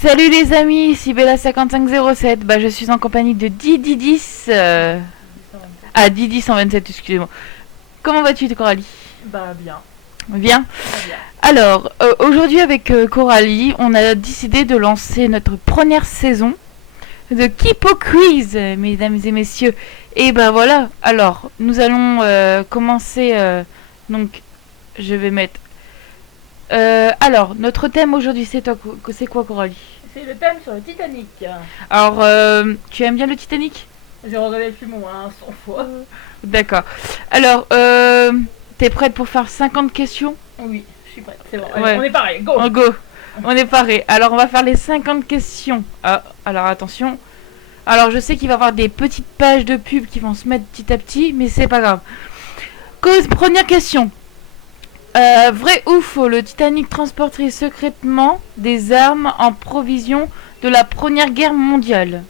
Salut les amis, ici Bella5507. Je suis en compagnie de Didi10. Didi 127, excusez-moi. Comment vas-tu, Coralie? Bien. Bien. Très bien. Alors, aujourd'hui avec Coralie, on a décidé de lancer notre première saison de Kipo Quiz, mesdames et messieurs. Et voilà, alors, nous allons commencer. Donc, je vais mettre. Alors, notre thème aujourd'hui, c'est quoi, Coralie? C'est le thème sur le Titanic. Alors, tu aimes bien le Titanic? J'ai regardé le film au moins 100 fois. D'accord. Alors, t'es prête pour faire 50 questions? Oui, je suis prête. C'est bon. Ouais. Allez, on est pareil. Go. Go. On est paré. Alors, on va faire les 50 questions. Ah, alors attention. Alors, je sais qu'il va y avoir des petites pages de pub qui vont se mettre petit à petit, mais c'est pas grave. Première question. Vrai ou faux, le Titanic transporterait secrètement des armes en provision de la Première Guerre mondiale?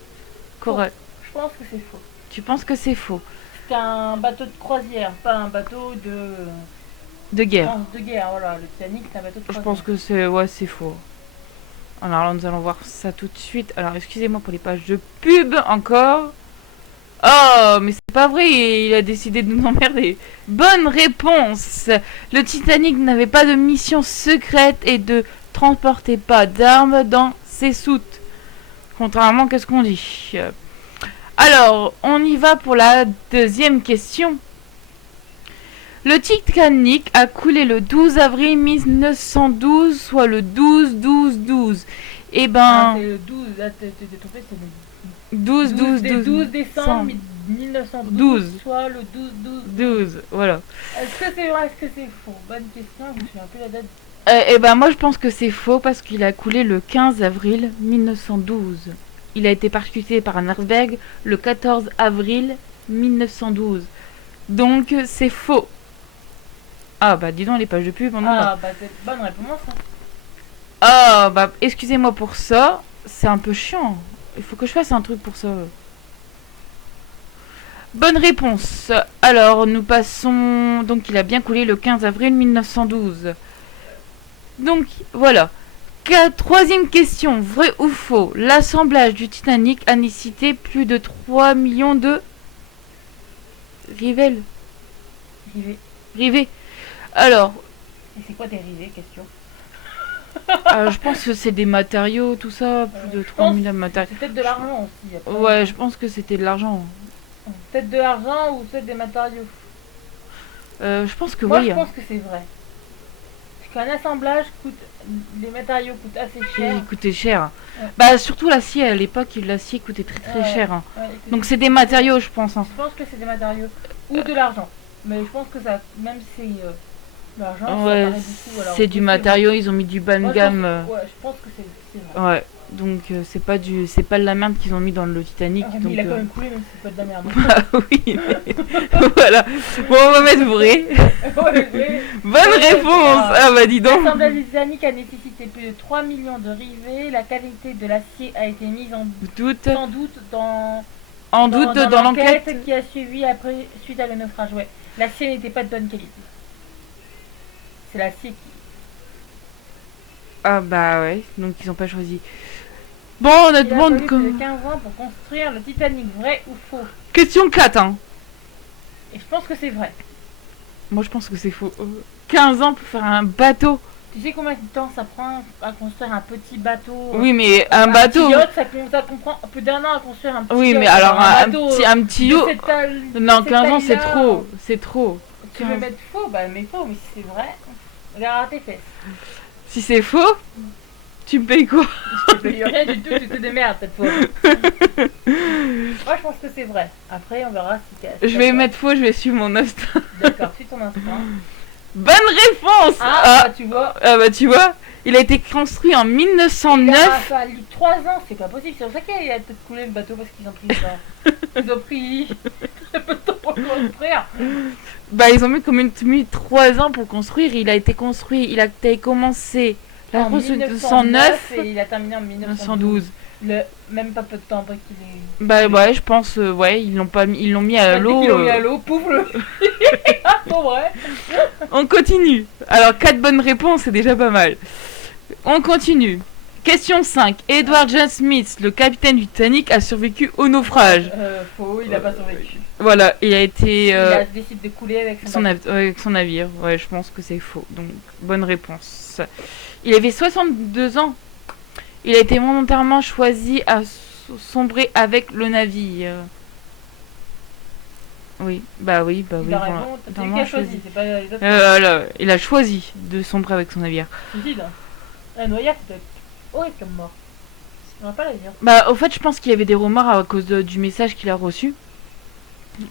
Correct. Je pense que c'est faux. Tu penses que c'est faux? C'est un bateau de croisière, pas un bateau de guerre. De guerre, voilà. Le Titanic, c'est un bateau de croisière. Je pense que c'est faux. Alors là, nous allons voir ça tout de suite. Alors, excusez-moi pour les pages de pub encore. Oh, mais c'est pas vrai, il a décidé de nous emmerder. Bonne réponse. Le Titanic n'avait pas de mission secrète et ne transportait pas d'armes dans ses soutes. Contrairement à ce qu'on dit. Alors, on y va pour la deuxième question. Le Titanic a coulé le 12 avril 1912, soit le 12-12-12. c'est le 12, là, t'es trompé, c'est le 12 décembre 1912, soit le 12-12-12. Voilà. Est-ce que c'est vrai, est-ce que c'est faux? Bonne question, je me souviens plus la date. Moi je pense que c'est faux parce qu'il a coulé le 15 avril 1912. Il a été percuté par un iceberg le 14 avril 1912. Donc c'est faux. Dis donc les pages de pub. C'est bonne réponse. Excusez-moi pour ça. C'est un peu chiant. Il faut que je fasse un truc pour ça. Bonne réponse. Alors nous passons. Donc il a bien coulé le 15 avril 1912. Donc voilà. Troisième question, vrai ou faux? L'assemblage du Titanic a nécessité plus de 3 millions de rivets. Alors. Et c'est quoi des rivets, question? Je pense que c'est des matériaux, tout ça, plus de 3 millions de matériaux. C'est peut-être de l'argent aussi. Après. Ouais, je pense que c'était de l'argent. Peut-être de l'argent ou peut-être des matériaux. Je pense que Moi, oui. Je pense que c'est vrai. Parce qu'un assemblage les matériaux coûtent assez cher. Il coûtait cher. Ouais. Surtout l'acier, à l'époque, l'acier coûtait très cher. Ouais, donc c'est des matériaux, je pense. Je pense que c'est des matériaux. Ou de l'argent. Mais je pense que ça, même si l'argent, ça paraît beaucoup. C'est du matériau, ils ont mis du bas de gamme. Je pense que c'est vrai. Ouais. Donc c'est pas de la merde qu'ils ont mis dans le Titanic. Donc, il a quand même coulé, même si c'est pas de la merde. Oui. Voilà. Bon, on va mettre vrai. Bonne réponse. Dis donc. L'assemblage du Titanic a nécessité plus de 3 millions de rivets. La qualité de l'acier a été mise en doute. Sans doute dans l'enquête qui a suivi suite à le naufrage. Ouais. L'acier n'était pas de bonne qualité. C'est l'acier qui... ouais. Donc ils ont pas choisi. Bon, notre monde... Il a fallu plus de 15 ans pour construire le Titanic, vrai ou faux? Question 4, Et je pense que c'est vrai. Moi, je pense que c'est faux. 15 ans pour faire un bateau. Tu sais combien de temps ça prend à construire un petit bateau? Oui, mais un bateau... Yacht, ça comprend plus d'un an à construire un petit yacht. Oui, mais alors un petit yacht... Non, 15 ans, c'est trop. C'est trop. Tu veux mettre faux? Mais faux, mais si c'est vrai... Regarde tes fesses. Si c'est faux, tu me payes quoi? Je te paye rien du tout, tu te démerdes cette fois. Moi je pense que c'est vrai. Après on verra si t'es... Je vais mettre faux, je vais suivre mon instinct. D'accord, suis ton instinct. Bonne réponse. Tu vois. Tu vois, il a été construit en 1909. Il a fallu 3 ans, c'est pas possible. C'est pour ça qu'il a peut-être coulé le bateau, parce qu'ils ont pris ça. Ils ont pris très peu de temps pour construire. Ils ont mis 3 ans pour construire. Il a été construit, il a commencé la construction en 1909 et il a terminé en 1912. Même pas peu de temps après qu'il est... je pense, ils l'ont mis à l'eau. Ils l'ont mis à l'eau, pouf le... Bon, vrai. On continue. Alors 4 bonnes réponses, c'est déjà pas mal. On continue. Question 5. Edward John Smith, le capitaine du Titanic, a survécu au naufrage. Faux, il a pas survécu. Voilà, il a été... il a décidé de couler avec son navire. Ouais, je pense que c'est faux. Donc, bonne réponse. Il avait 62 ans. Il a été volontairement choisi à sombrer avec le navire. Oui, bah oui. Il a raison, c'est lui qui a choisi, c'est pas les autres. Il a choisi de sombrer avec son navire. Suicide. La noyade, c'est horrible comme mort. On va pas la dire. Bah, au fait, je pense qu'il y avait des remords à cause du message qu'il a reçu.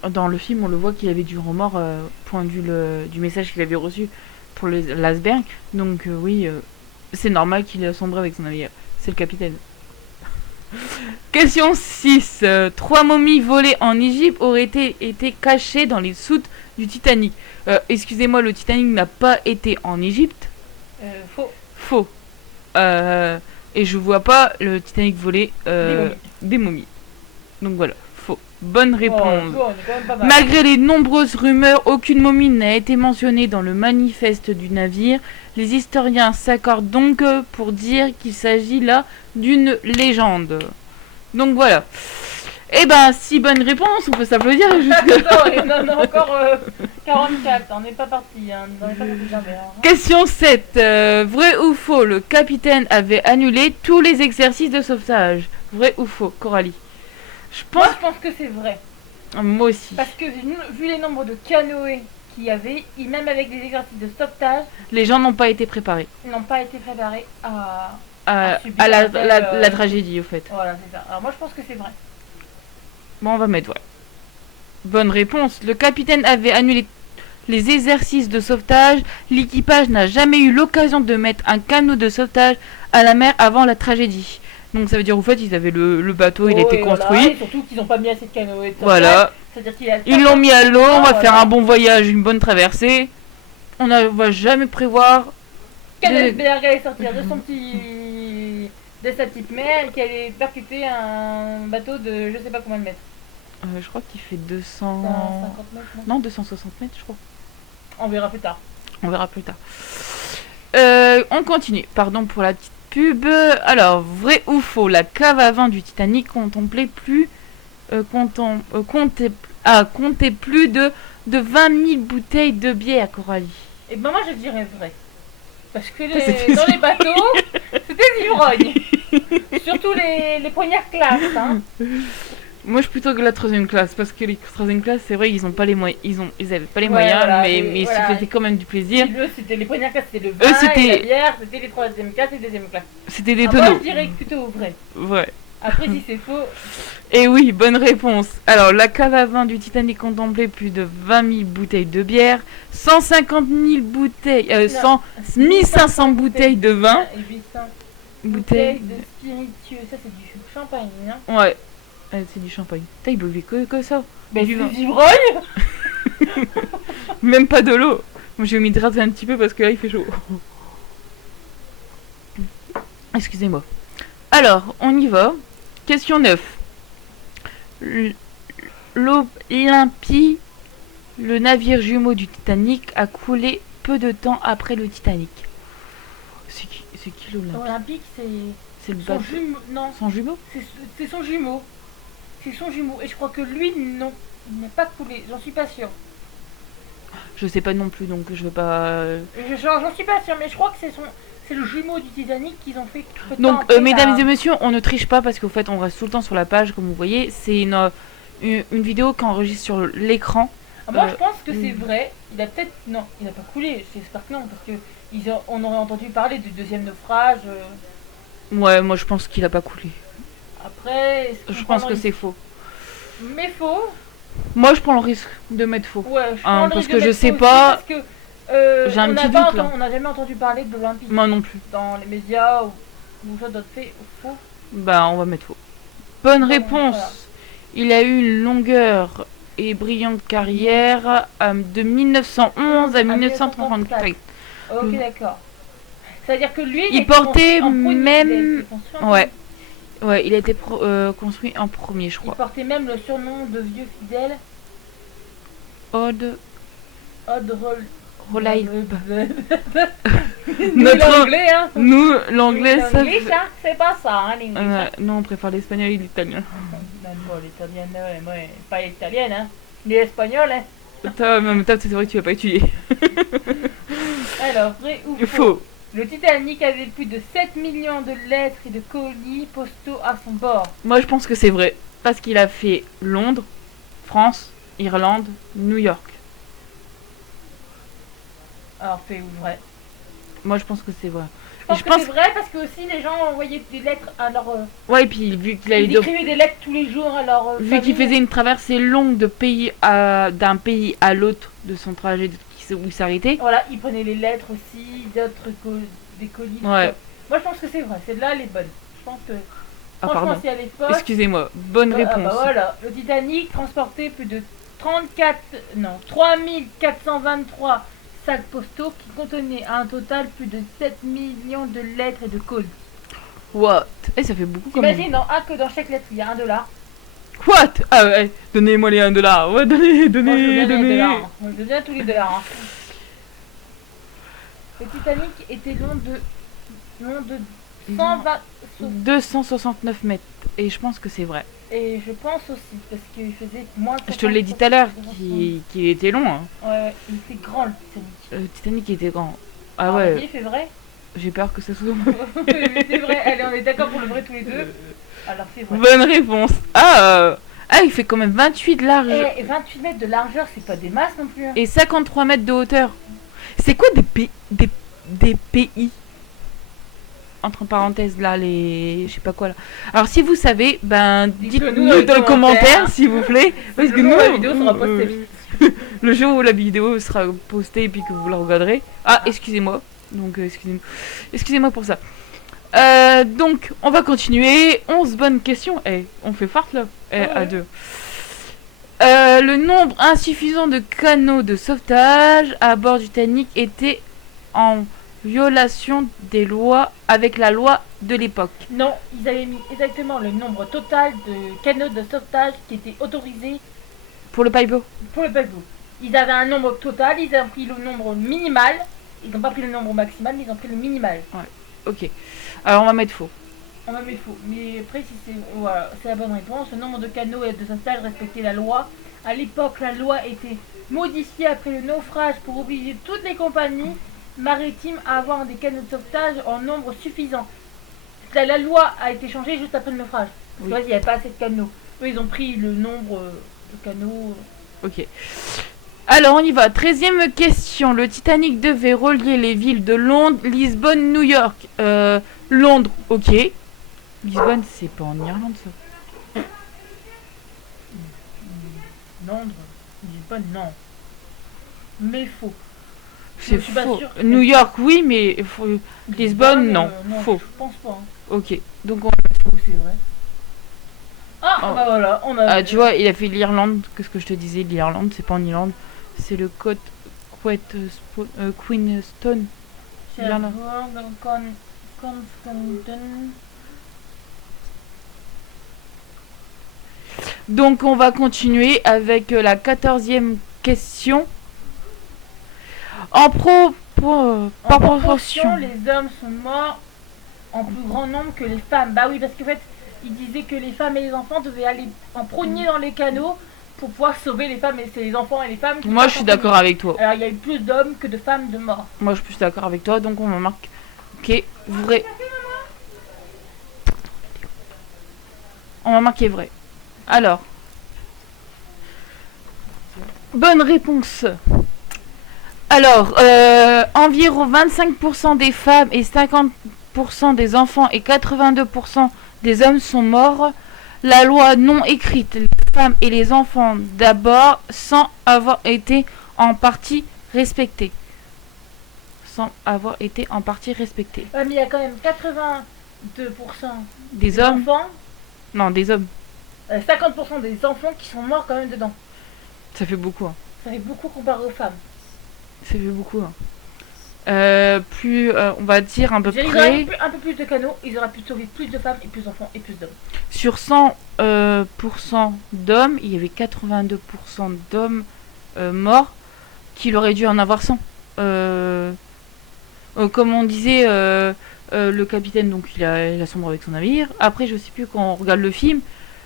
Dans le film, on le voit qu'il avait du remords point de vue du message qu'il avait reçu pour l'iceberg. Donc, oui, c'est normal qu'il ait sombré avec son navire. C'est le capitaine. Question 6. 3 momies volées en Égypte auraient été cachées dans les soutes du Titanic. Excusez-moi, le Titanic n'a pas été en Égypte. Faux. Faux. Et je vois pas le Titanic voler des momies. Donc voilà, faux. Bonne réponse. Malgré les nombreuses rumeurs, aucune momie n'a été mentionnée dans le manifeste du navire. Les historiens s'accordent donc pour dire qu'il s'agit là d'une légende. Donc voilà. Eh ben, si bonne réponse, on peut s'applaudir. Non, encore 44, on n'est pas parti. Hein. Question 7. Vrai ou faux, le capitaine avait annulé tous les exercices de sauvetage. Vrai ou faux, Coralie? Moi, je pense que c'est vrai. Moi aussi. Parce que vu les nombres de canoës qu'il y avait, et même avec des exercices de sauvetage, les gens n'ont pas été préparés. Ils n'ont pas été préparés à la tragédie, au fait. Voilà, c'est ça. Alors moi, je pense que c'est vrai. Bon, on va mettre ouais. Bonne réponse. Le capitaine avait annulé les exercices de sauvetage. L'équipage n'a jamais eu l'occasion de mettre un canot de sauvetage à la mer avant la tragédie. Donc ça veut dire, au fait, ils avaient le bateau, il était construit. Voilà, et surtout qu'ils n'ont pas mis assez de canoës. Voilà. Ils l'ont mis à l'eau, on va faire un bon voyage, une bonne traversée. On va jamais prévoir... Qu'Alesberg allait sortir de son petit... de sa petite mer et qu'elle allait percuter un bateau de je sais pas combien de mètres. Je crois qu'il fait 200... 150 mètres, non, 260 mètres, je crois. On verra plus tard. On continue. Pardon pour la petite pub. Alors, vrai ou faux, la cave à vin du Titanic comptait plus de 20 000 bouteilles de bière, Coralie. Et ben moi je dirais vrai. Parce que dans les bateaux, c'était des ivrognes. Surtout les premières classes. Hein. Moi, je suis plutôt que la troisième classe. Parce que les troisième classes, c'est vrai, ils ont pas les moyens. Ils avaient pas les moyens, voilà, mais ils se faisaient quand même du plaisir. C'était les premières classes, c'était le vin, et la bière, c'était les troisième classes et deuxième classes. C'était des tonneaux. Moi, je dirais plutôt vrai. Ouais. Après, si c'est faux... Et oui, bonne réponse. Alors, la cave à vin du Titanic contemplait plus de 20 000 bouteilles de bière, 150 000 bouteilles, 1500 bouteilles de vin. Et 800 bouteilles de spiritueux. Ça, c'est du champagne, hein? Ouais. C'est du champagne. T'as, il buvait que ça. Mais du ivrognes. Même pas de l'eau. Moi, je vais m'hydrater un petit peu parce que là, il fait chaud. Excusez-moi. Alors, on y va. Question 9. L'Olympie, le navire jumeau du Titanic, a coulé peu de temps après le Titanic. C'est qui l'Olympie? Olympique, c'est le bateau. Non. Son jumeau? C'est son jumeau. C'est son jumeau. Et je crois que lui, non. Il n'a pas coulé. J'en suis pas sûre. Je sais pas non plus, donc je veux pas... J'en suis pas sûre, mais je crois que c'est le jumeau du Titanic qu'ils ont fait. Donc, mesdames et messieurs, on ne triche pas parce qu'au fait, on reste tout le temps sur la page, comme vous voyez. C'est une vidéo qui enregistre sur l'écran. Moi, je pense que c'est vrai. Il a peut-être... Non, il n'a pas coulé. J'espère que non, parce que on aurait entendu parler du deuxième naufrage. Ouais, moi, je pense qu'il a pas coulé. Après... Je pense que c'est faux. Mais faux. Moi, je prends le risque de mettre faux. Ouais, je prends le parce risque que de je sais faux pas... Aussi, parce que, j'ai un petit doute, là. On n'a jamais entendu parler de l'Olympique. Moi non plus. Dans les médias ou ça d'autres faits faux. Bah, on va mettre faux. Bonne réponse. Voilà. Il a eu une longueur et brillante carrière de 1911 à 1934. Ok, d'accord. C'est-à-dire que lui, il portait même... Ouais, il a été construit en premier, je crois. Il portait même le surnom de vieux fidèle. Odd l'anglais, hein. Nous, l'anglais, ça... Hein, c'est pas ça, hein, l'anglais. Non, on préfère l'espagnol et l'italien. Bon, l'italien, moi, pas l'italienne, hein. Ni l'espagnol, hein. Toi, c'est vrai que tu vas pas étudier. Alors, vrai ou faux? Le Titanic avait plus de 7 millions de lettres et de colis postaux à son bord. Moi, je pense que c'est vrai. Parce qu'il a fait Londres, France, Irlande, New York. Alors, fait ou vrai? Moi, je pense que c'est vrai. Je pense que c'est vrai parce que aussi les gens envoyaient des lettres à leur... Ouais, et puis vu qu'il ils écrivaient des lettres tous les jours à leur vu qu'il faisait une traversée longue de d'un pays à l'autre de son trajet où il s'arrêtait. Voilà, il prenait les lettres aussi, des colis. Ouais. Moi, je pense que c'est vrai. Celle-là, elle est bonne. Je pense que... Franchement, si à l'époque... Excusez-moi, bonne réponse. Bah voilà, le Titanic transportait plus de 3423 sacs postaux qui contenaient un total plus de 7 millions de lettres et de colis. What? Ça fait beaucoup quand même. Imagine que dans chaque lettre il y a $1. What? Ah ouais, donnez-moi les $1. Ouais, donnez. Moi, je veux bien tous les dollars. Le Titanic était long de 269 mètres. Et je pense que c'est vrai. Et je pense aussi, parce qu'il faisait moins de... Je te l'ai dit tout à l'heure, qu'il était long. Hein. Ouais, il était grand le Titanic. Le Titanic était grand. Ah ouais. Il fait vrai. J'ai peur que ça soit... Mais c'est vrai, allez, on est d'accord pour le vrai tous les deux. Alors c'est vrai. Bonne réponse. Il fait quand même 28 de large. Et 28 mètres de largeur, c'est pas des masses non plus. Hein. Et 53 mètres de hauteur. C'est quoi des pays? Entre parenthèses là, je sais pas quoi là. Alors si vous savez, dites-nous dans les commentaires s'il vous plaît. Parce que nous, la vidéo sera postée. Le jour où la vidéo sera postée et puis que vous la regarderez. Excusez-moi. Donc excusez-moi pour ça. Donc on va continuer. 11 bonnes questions. On fait fart là. À deux. Le nombre insuffisant de canaux de sauvetage à bord du Titanic était en violation des lois avec la loi de l'époque. Non, ils avaient mis exactement le nombre total de canaux de sauvetage qui étaient autorisés pour le paquebot. Ils avaient un nombre total, ils ont pris le nombre minimal. Ils n'ont pas pris le nombre maximal, mais ils ont pris le minimal. Ouais, ok. Alors on va mettre faux. Mais après, si c'est la bonne réponse. Le nombre de canaux et de sauvetage respectait la loi. À l'époque, la loi était modifiée après le naufrage pour obliger toutes les compagnies maritimes à avoir des canaux de sauvetage en nombre suffisant. La loi a été changée juste après le naufrage. Parce qu'il n'y avait pas assez de canaux. Eux, ils ont pris le nombre de canaux. Ok. Alors on y va. 13e question. Le Titanic devait relier les villes de Londres, Lisbonne, New York. Londres, ok. Lisbonne, c'est pas en Irlande ça. Londres, Lisbonne, non. Mais faux. C'est faux. New York, oui, mais Lisbonne, non. Faux. Je pense pas. Hein. Ok. Donc on va mettre faux. C'est vrai. Bah voilà, on a... tu vois, il a fait l'Irlande. Qu'est-ce que je te disais? L'Irlande, c'est pas en Irlande. C'est le côte Queenstown. Donc on va continuer avec la 14e question. En proportion, les hommes sont morts en plus grand nombre que les femmes. Bah oui, parce qu'en fait, il disait que les femmes et les enfants devaient aller en premier dans les canaux pour pouvoir sauver les femmes. Et c'est les enfants et les femmes qui... Moi, je suis d'accord avec toi. Alors, il y a eu plus d'hommes que de femmes de morts. Moi, je suis plus d'accord avec toi, donc on va marquer... Ok, vrai. On va marquer vrai. Alors. Bonne réponse. Alors, environ 25% des femmes et 50% des enfants et 82% des hommes sont morts. La loi non écrite, les femmes et les enfants d'abord, sans avoir été en partie respectée. Mais il y a quand même 82% des hommes. Enfants. Non, des hommes. 50% des enfants qui sont morts quand même dedans. Ça fait beaucoup. Hein. Ça fait beaucoup comparé aux femmes. Ça fait beaucoup. Hein. On va dire à peu près... Ils auraient un peu plus de canaux, ils auraient pu sauver plus de femmes et plus d'enfants et plus d'hommes. Sur 100% d'hommes, il y avait 82% d'hommes morts, qu'il aurait dû en avoir 100. Comme on disait, le capitaine, donc il a sombré avec son navire. Après, je sais plus, quand on regarde le film,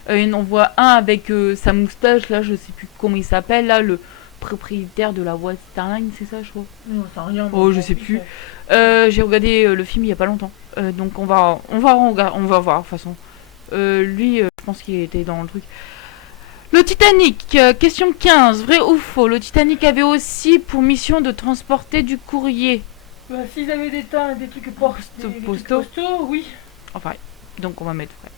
il en voit un avec sa moustache, là, je sais plus comment il s'appelle, là, le propriétaire de la White Star Line, c'est ça, je crois. Non, c'est rien. Oh, je sais plus. J'ai regardé le film il y a pas longtemps. Donc on va voir, de toute façon. Lui, je pense qu'il était dans le truc. Le Titanic, question 15, vrai ou faux? Le Titanic avait aussi pour mission de transporter du courrier. Bah, s'ils avaient des trucs postaux, oui. Enfin, donc on va mettre vrai.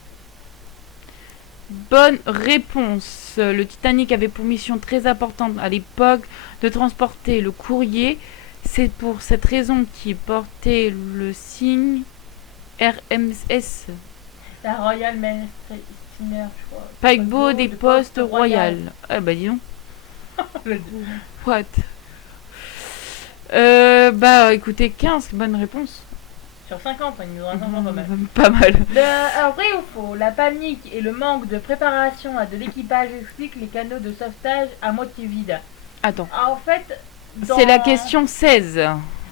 Bonne réponse. Le Titanic avait pour mission très importante à l'époque de transporter le courrier. C'est pour cette raison qu'il portait le signe RMS. La Royal Mail Steamer, je crois. Paquebot des Postes Royales. Ah bah dis donc. What? Bah écoutez, 15, bonne réponse. Sur 50, il nous reste pas mal. Pas mal. Alors, vrai ou faux? La panique et le manque de préparation de l'équipage expliquent les canaux de sauvetage à moitié vides. Attends. En fait, c'est la question 16.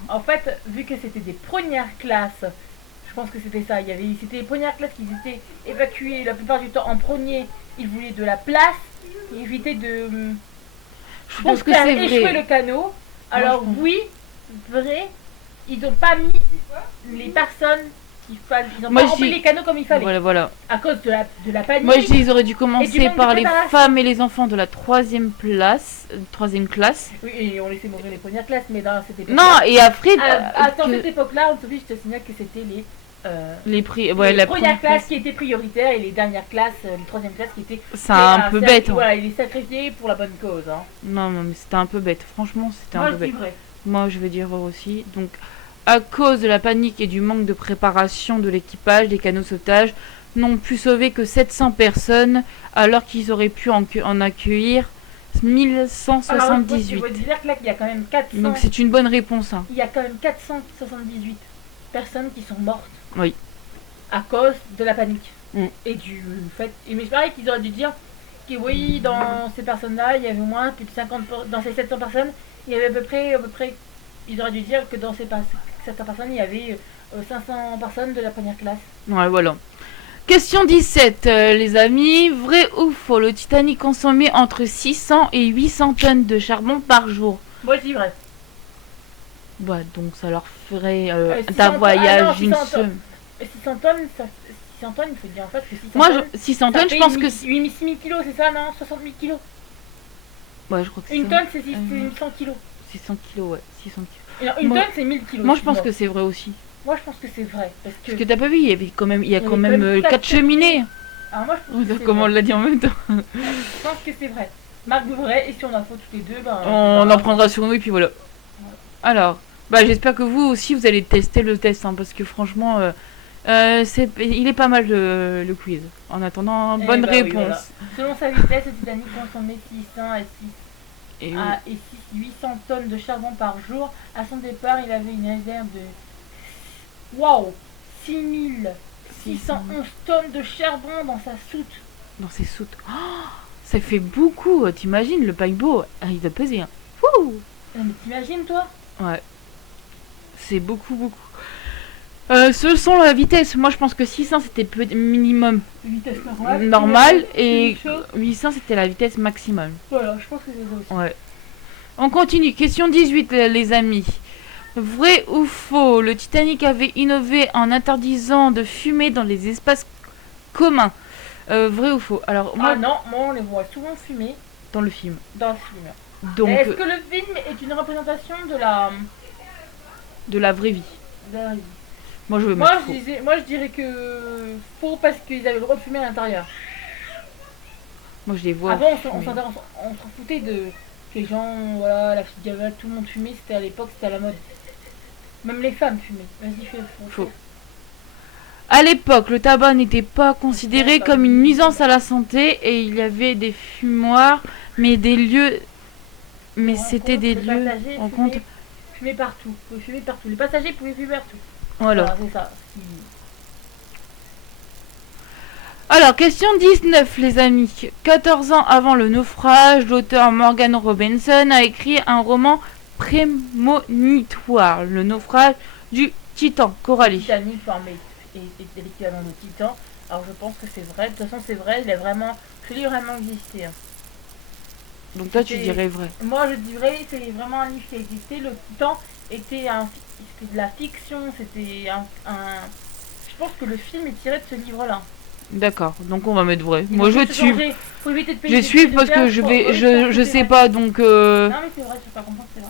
En fait, vu que c'était des premières classes, je pense que c'était ça. C'était les premières classes qui étaient évacuées la plupart du temps en premier. Ils voulaient de la place et éviter de. Je pense que c'est échouer vrai. le canot. Alors oui, vrai. Ils n'ont pas mis les personnes qu'il fallait. Ils n'ont pas rempli les canaux comme il fallait. Voilà. À cause de la panique. Moi je dis ils auraient dû commencer par les femmes et les enfants de la 3e classe. Oui, et on laissait mourir les premières classes, mais dans cette époque. Non, et après. Attends, cette époque-là, on je te signale que c'était les premières classes qui étaient prioritaires et les dernières classes, les 3e classes qui étaient. C'est un peu bête. Voilà, ils les sacrifiaient pour la bonne cause. Hein. Non, mais c'était un peu bête. Franchement, c'était un peu bête. Vrai. Moi, je vais dire vrai aussi. Donc, à cause de la panique et du manque de préparation de l'équipage, les canaux de sauvetage n'ont pu sauver que 700 personnes, alors qu'ils auraient pu en accueillir 1178. Alors, je veux dire que là, il y a quand même 400. Donc, c'est une bonne réponse. Hein. Il y a quand même 478 personnes qui sont mortes. Oui. À cause de la panique. Et du fait. Mais je pareil qu'ils auraient dû dire que oui, dans ces personnes-là, il y avait au moins plus de 50. Dans ces 700 personnes, il y avait à peu près. Ils auraient dû dire que dans ces 700 personnes, il y avait 500 personnes de la première classe. Ouais, voilà. Question 17, les amis. Vrai ou faux? Le Titanic consommait entre 600 et 800 tonnes de charbon par jour. Moi, je dis vrai. Bah, donc ça leur ferait d'un voyage une semaine. 600 tonnes, il faut dire en fait que 600 moi, tonnes. 600 tonnes, je pense que. 6 000 kilos, c'est ça, non? 60 000 kilos. Ouais, je crois que c'est. Une tonne, c'est 100 kilos. 600 kilos, ouais. 600 kilos. Une tonne, c'est 1000 kilos. Moi, je pense que c'est vrai aussi. Moi, je pense que c'est vrai. Parce que t'as pas vu, il y a quand même 4 cheminées. Alors, moi, je pense que comment on l'a dit en même temps. Je pense que c'est vrai. Marque de vrai, et si on a faux toutes les deux, ben. On en prendra sur nous, et puis voilà. Alors, bah, j'espère que vous aussi, vous allez tester le test, hein, parce que franchement. il est pas mal le quiz. En attendant, bonne réponse. Oui, voilà. Selon sa vitesse, le Titanic consommait 600 et 800 tonnes de charbon par jour. À son départ, il avait une réserve de 6611 tonnes de charbon dans sa soute. Dans ses soutes. Oh, ça fait beaucoup. T'imagines, le paquebot, il doit peser. Hein. Mais t'imagines, toi? Ouais. C'est beaucoup. Ce sont la vitesse. Moi, je pense que 600 c'était minimum vitesse normal et 800 c'était la vitesse maximale. Voilà, je pense que c'est ça aussi. Ouais. On continue. Question 18, les amis. Vrai ou faux? Le Titanic avait innové en interdisant de fumer dans les espaces communs. Vrai ou faux? Alors, moi, non, moi on les voit souvent fumer. Dans le film. Dans le film. Donc, est-ce que le film est une représentation de la vraie vie? De la vraie vie. Moi je dirais que faux parce qu'ils avaient le droit de fumer à l'intérieur. Moi je les vois. Avant on s'en foutait de que les gens, voilà, la fille diable, tout le monde fumait, c'était à l'époque, c'était à la mode. Même les femmes fumaient. Vas-y, fais faux. À l'époque, le tabac n'était pas considéré comme une nuisance à la santé et il y avait des fumoirs, mais c'était des lieux en compte. Fumer partout. Les passagers pouvaient fumer partout. Voilà. C'est ça. Alors, question 19, les amis. 14 ans avant le naufrage, l'auteur Morgan Robinson a écrit un roman prémonitoire, Le naufrage du Titan, Coralie. Titanic formé est l'équivalent de Titan. Alors je pense que c'est vrai. De toute façon, c'est vrai. Ce livre a vraiment existé. Hein. Donc toi, tu dirais vrai. Moi, je dirais c'est vraiment un livre qui a existé. Le Titan c'était de la fiction. C'était Je pense que le film est tiré de ce livre-là. D'accord, donc on va mettre vrai. Et moi je suis. Je suis parce que je sais pas donc. Non mais c'est vrai, je peux pas comprendre, c'est vrai.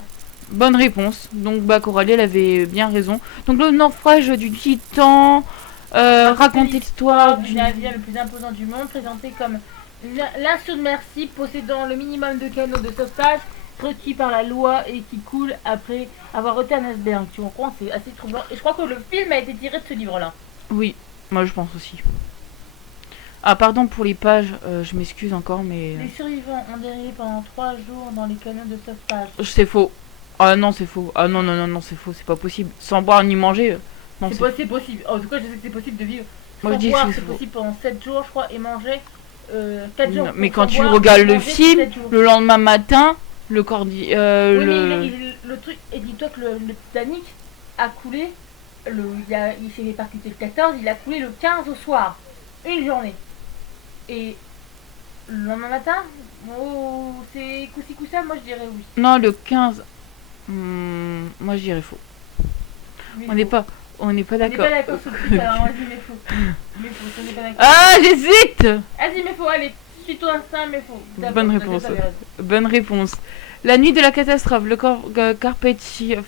Bonne réponse. Donc bah Coralie elle avait bien raison. Donc le naufrage du Titan raconte l'histoire du navire le plus imposant du monde, présenté comme l'insubmersible possédant le minimum de canaux de sauvetage requis par la loi et qui coule après avoir ôté un iceberg. Tu comprends, c'est assez troublant. Et je crois que le film a été tiré de ce livre-là. Oui, moi je pense aussi. Ah pardon pour les pages, je m'excuse encore mais... Les survivants ont dérivé pendant 3 jours dans les canaux de sauvetage. C'est faux. Ah non c'est faux. Ah non c'est faux, c'est pas possible. Sans boire ni manger. Non, c'est possible. En tout cas je sais que c'est possible de vivre moi, sans boire, c'est possible pendant 7 jours je crois et manger 4 jours. Non, mais quand tu regardes le film, le lendemain matin, le corps dit... oui mais le truc, et dis-toi que le Titanic a coulé, il s'est répercuté le 14, il a coulé le 15 au soir. Une journée. Et le lendemain matin, c'est coup-ci coup-ça, moi je dirais oui. Non, le 15, moi je dirais faux. On n'est pas d'accord. On n'est pas d'accord sur le truc, alors moi je dis mais faux. Mais faux, on n'est pas d'accord. Ah, j'hésite. Vas-y, mais faux, allez, suis-toi instinct, mais faux. Bonne réponse. Bonne réponse. La nuit de la catastrophe, le Carpathia,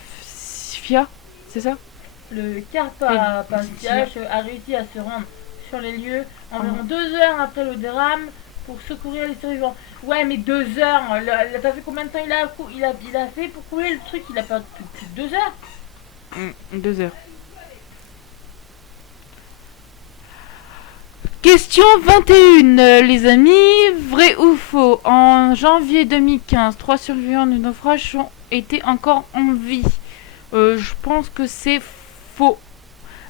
c'est ça? Le Carpathia a réussi à se rendre sur les lieux environ 2 heures après le drame pour secourir les survivants. Ouais, mais 2 heures. T'as vu combien de temps il a fait pour couler le truc? Il a pas plus de 2 heures. 2 heures. Question 21, les amis. Vrai ou faux? En janvier 2015, 3 survivants du naufrage ont été encore en vie. Je pense que c'est faux.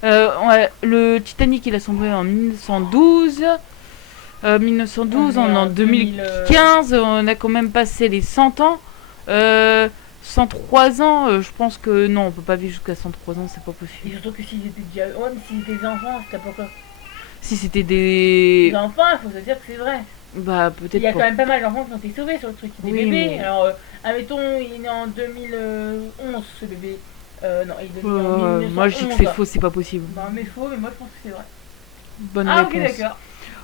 Ouais, le Titanic il a sombré en 1912. 1912, on est en 2015, on a quand même passé les 100 ans. 103 ans, je pense que non, on peut pas vivre jusqu'à 103 ans, c'est pas possible. Et surtout que s'ils étaient déjà... Oh, mais s'ils étaient des enfants, c'était pas quoi. Si c'était des enfants, il faut se dire que c'est vrai. Bah peut-être. Il y a quand même pas mal d'enfants qui ont été sauvés sur le truc, des bébés. Mais... Alors, admettons, il est né en 2011, ce bébé. Non, il est né en 1911. Moi je dis que c'est faux, c'est pas possible. Bah mais faux, mais moi je pense que c'est vrai. Bonne réponse. Ok, d'accord.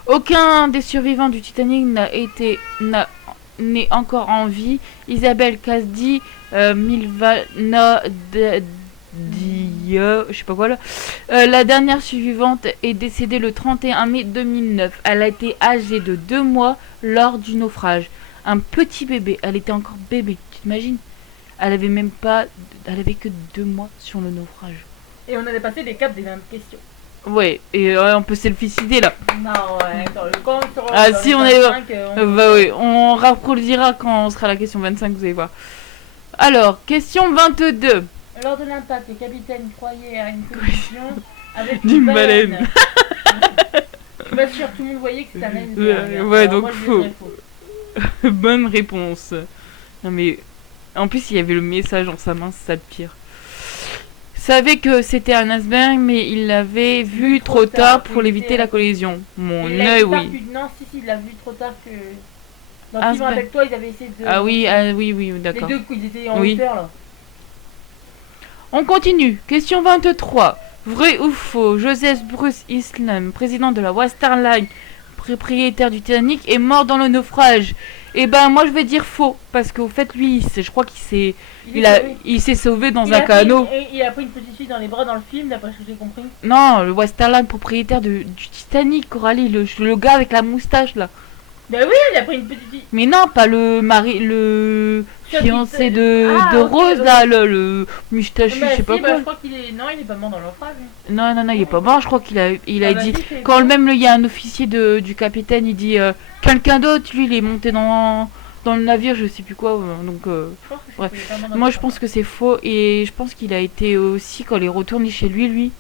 Aucun des survivants du Titanic n'est encore en vie. Isabelle Casdi, Milvana je sais pas quoi là. La dernière survivante est décédée le 31 mai 2009. Elle a été âgée de 2 mois lors du naufrage. Un petit bébé. Elle était encore bébé. Tu t'imagines? Elle avait même pas... Elle avait que 2 mois sur le naufrage. Et on a dépassé les 4 des 20 questions. Ouais, et on peut selfie-cider là. Non, ouais, attends, quand on sera ah si, on est... 25, bah oui, on reproduira quand on sera à la question 25, vous allez voir. Alors, question 22. Lors de l'impact, le capitaine croyait à une collision avec une baleine. Je suis pas sûre, tout le monde voyait que c'était un iceberg. Ouais, donc moi, faux. Bonne réponse. Non mais, en plus il y avait le message dans sa main, c'est ça le pire. Savait que c'était un iceberg, mais il l'avait vu trop tard pour éviter la collision. Mon œil, oui. Non, si, il l'a vu trop tard que... Dans le film avec toi, ils avaient essayé de... Ah oui, oui, d'accord. Les deux coups, ils étaient en hauteur, là. On continue. Question 23. Vrai ou faux? Joseph Bruce Islam, président de la Western Line, propriétaire du Titanic, est mort dans le naufrage. Et ben moi je vais dire faux, parce qu'au fait lui, je crois qu'il s'est sauvé dans un canot. Il a pris une petite fille dans les bras dans le film, d'après ce que j'ai compris. Non, le Western Line, propriétaire du Titanic, Coralie, le gars avec la moustache là. Ben oui, il a pris une petite fille. Mais non, pas le fiancé de Rose là, le moustache, je sais pas quoi. Je crois qu'il est... Non, il est pas mort dans l'enfrage. Non, il est pas mort, je crois qu'il a dit... Quand même, il y a un officier du capitaine, il dit... quelqu'un d'autre, lui, il est monté dans le navire, je sais plus quoi, donc... ouais. Moi, je pense que c'est faux, et je pense qu'il a été aussi, quand il est retourné chez lui,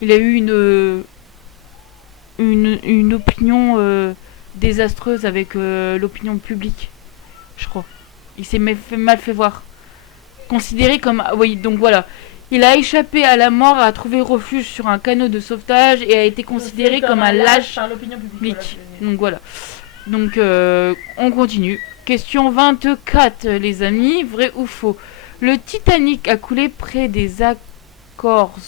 il a eu une opinion désastreuse avec l'opinion publique, je crois. Il s'est mal fait voir. Considéré comme... Oui, donc voilà. Il a échappé à la mort, a trouvé refuge sur un canot de sauvetage et a été considéré comme un lâche par l'opinion publique. Donc voilà. Donc on continue. Question 24, les amis. Vrai ou faux? Le Titanic a coulé près des Accords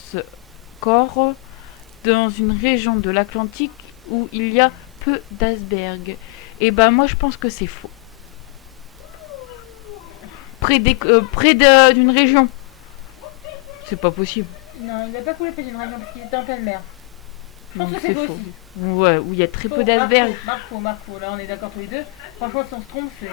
dans une région de l'Atlantique où il y a peu d'icebergs. Et ben moi je pense que c'est faux. Près d'une région. C'est pas possible. Non, il n'a pas coulé près d'une région parce qu'il était en pleine mer. Je pense que c'est faux aussi. Ouais, où il y a très peu d'icebergs. Marco, là on est d'accord tous les deux. Franchement, si on se trompe, c'est...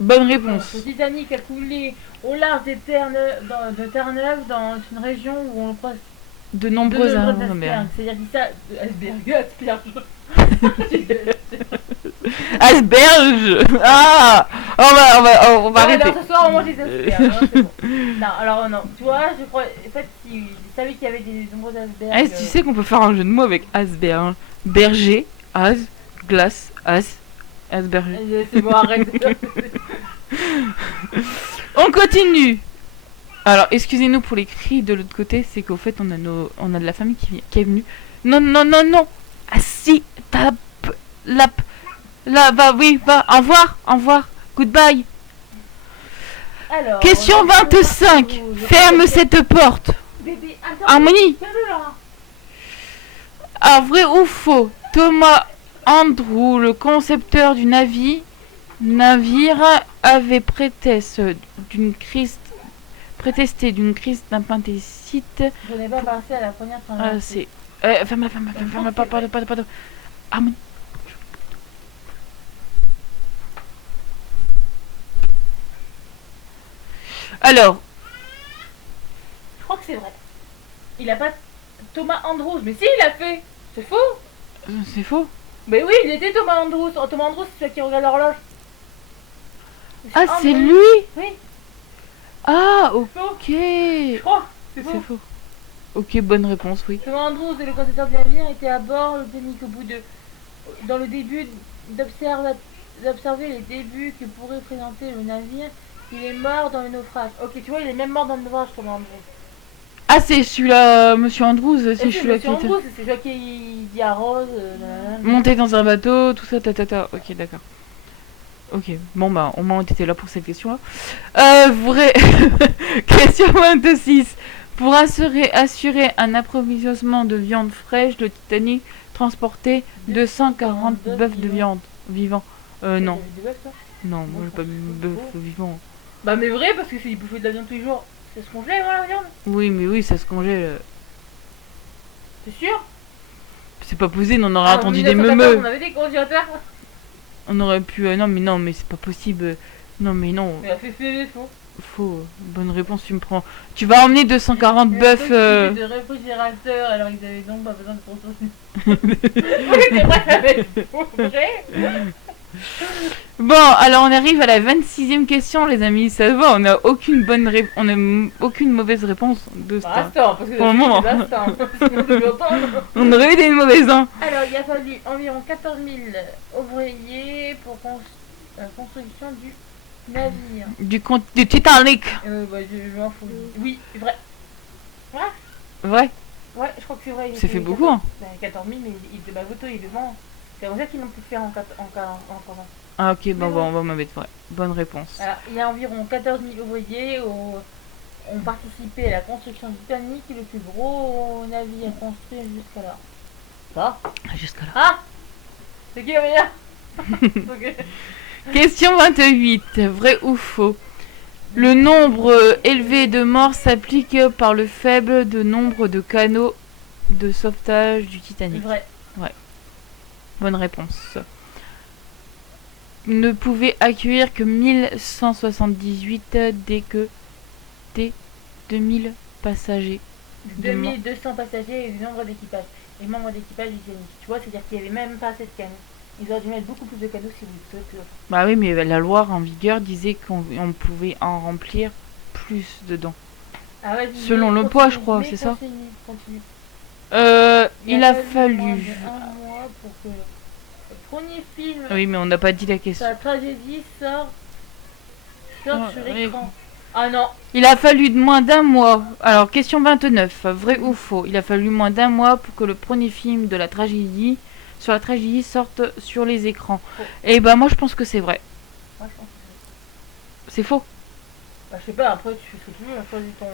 Bonne réponse. Le Titanic a coulé au large de Terre-Neuve dans une région où on croise de nombreux icebergs. C'est-à-dire qu'il ça... Asperge. Ah, on va arrêter. Alors ce soir on mange des asperges, hein, c'est bon. Non, alors non, tu vois, je crois, en fait, si je savais qu'il y avait des nombreux asperges... Est-ce que tu sais qu'on peut faire un jeu de mots avec asperge? Berger, as, glace, asperge. C'est bon, arrête. On continue. Alors, excusez-nous pour les cris de l'autre côté, c'est qu'au fait, on a de la famille qui est venue. Non. Ah si, là, va, oui, va, au revoir, goodbye. Alors, question 25. Ferme cette porte. Bébé, attends, Harmonie. Alors, vrai ou faux? Thomas Andrew, le concepteur du navire, avait prétesté d'une crise d'appendicite. Je n'ai pas pensé à la première traversée. Ferme, pardon. Harmonie. Alors. Je crois que c'est vrai. Il a pas Thomas Andrews, mais si, il a fait. C'est faux. C'est faux. Mais oui, il était Thomas Andrews. Oh, Thomas Andrews, c'est celui qui regarde l'horloge. Ah, c'est lui. Oui. Ah, ok. Je crois. C'est faux. Ok, bonne réponse, oui. Thomas Andrews et le concepteur du navire étaient à bord. Le technique au bout de... Dans le début d'observer les débuts que pourrait présenter le navire, il est mort dans le naufrage. Ok, tu vois, il est même mort dans le naufrage, Thomas Andrews. Ah, c'est celui-là, Monsieur Andrews, c'est celui-là qui était... Andrews, c'est celui qui dit à Rose... Monter dans un bateau, tout ça, Ok, d'accord. Ok, bon bah, au moins on était là pour cette question-là. Vrai... Question 26. Pour assurer un approvisionnement de viande fraîche, le Titanic transportait 240 bœufs de viande vivants. Non. Non, moi j'ai pas bœuf vivant. Bah mais vrai, parce que s'ils bouffaient de la viande tous les jours, ça se congèle, moi, la viande. Oui, mais oui, ça se congèle. C'est sûr? C'est pas possible, on aurait attendu des meumeux. On avait des congélateurs. On aurait pu... non, mais c'est pas possible. Non, mais non. Mais la fait faux. Faux. Bonne réponse, tu me prends. Tu vas emmener 240 bœufs... de réfrigérateur, alors ils avaient donc pas besoin de consommer. Oui, c'est vrai, ça va être faux, vrai. Bon, alors on arrive à la 26e question, les amis. Ça va, on n'a aucune mauvaise réponse de ça. Attends, parce que pour le moment. On aurait eu des mauvaises, hein. Alors, il a fallu environ 14 000 ouvriers pour la construction du navire. Du Titanic. Bah, je m'en fous. Oui, vrai. Vrai. Ouais, je crois que c'est vrai. C'est fait beaucoup, hein. 14 000, mais il de photo, il vend. C'est comme ça qu'ils l'ont pu faire en 3 ans. Ah, ok, bon, on va mettre vrai. Bonne réponse. Alors, il y a environ 14 000 ouvriers ont participé à la construction du Titanic, le plus gros navire construit jusqu'alors. Ça? Jusqu'à là. Ah! C'est qui le meilleur? Okay. Question 28. Vrai ou faux? Le nombre élevé de morts s'applique par le faible de nombre de canots de sauvetage du Titanic. Vrai. Ouais. Bonne réponse. Ne pouvait accueillir que 1178 dès 2000 passagers. 2200 passagers et le nombre d'équipage. Les membres d'équipage du Titanic. Tu vois, c'est-à-dire qu'il n'y avait même pas assez de canaux. Ils auraient dû mettre beaucoup plus de canaux si vous savez plus. Bah oui, mais la loi en vigueur disait qu'on pouvait en remplir plus dedans. Ah ouais, selon le poids, je crois, c'est ça? Continue. Il a fallu... un mois pour que le premier film... Oui, mais on n'a pas dit la question. La tragédie sort sur écran. Ah non. Il a fallu moins d'1 mois. Alors, question 29. Vrai ou faux? Il a fallu moins d'1 mois pour que le premier film de la tragédie sur la tragédie sorte sur les écrans. Faux. Et bah moi je pense que c'est vrai. Moi, je pense que c'est faux. Bah, je sais pas, après tu fais ce que tu veux, choisis ton...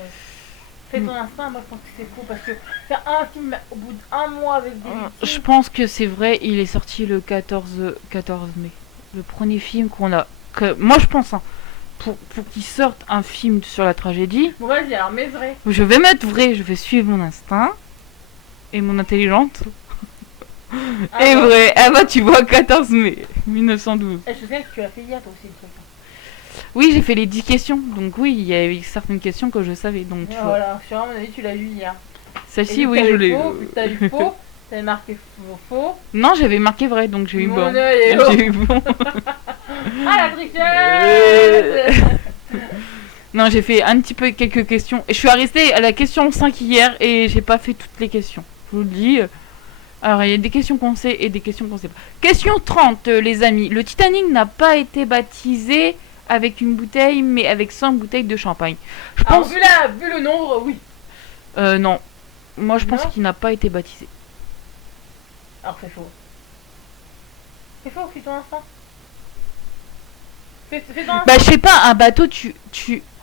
Fais ton instinct, moi je pense que c'est faux parce que faire un film au bout d'1 mois avec des victimes... Je pense que c'est vrai, il est sorti le 14 mai. Le premier film qu'on a... Moi je pense, hein, pour qu'il sorte un film sur la tragédie... Bon vas-y, alors mais vrai. Je vais mettre vrai, je vais suivre mon instinct et mon intelligente. Ah, et bah. vrai, ah bah tu vois, 14 mai 1912. Je sais que tu as fait hier toi aussi le truc. Oui, j'ai fait les 10 questions, donc oui, il y a eu certaines questions que je savais. Donc, Et voilà, sur mon avis, tu l'as vu hier. Celle-ci, oui, je l'ai. T'as eu faux, t'avais marqué faux. Non, j'avais marqué vrai, donc j'ai eu bon. J'ai eu bon. Ah, la tricheuse. Non, j'ai fait un petit peu quelques questions. Et je suis restée à la question 5 hier et j'ai pas fait toutes les questions. Je vous le dis. Alors, il y a des questions qu'on sait et des questions qu'on sait pas. Question 30, les amis. Le Titanic n'a pas été baptisé avec une bouteille, mais avec 100 bouteilles de champagne. Je pense... vu le nombre, oui. Non. Moi, je pense qu'il n'a pas été baptisé. Alors, c'est faux. C'est faux, c'est ton instinct. Fais ton instinct. Bah, je sais pas, un bateau,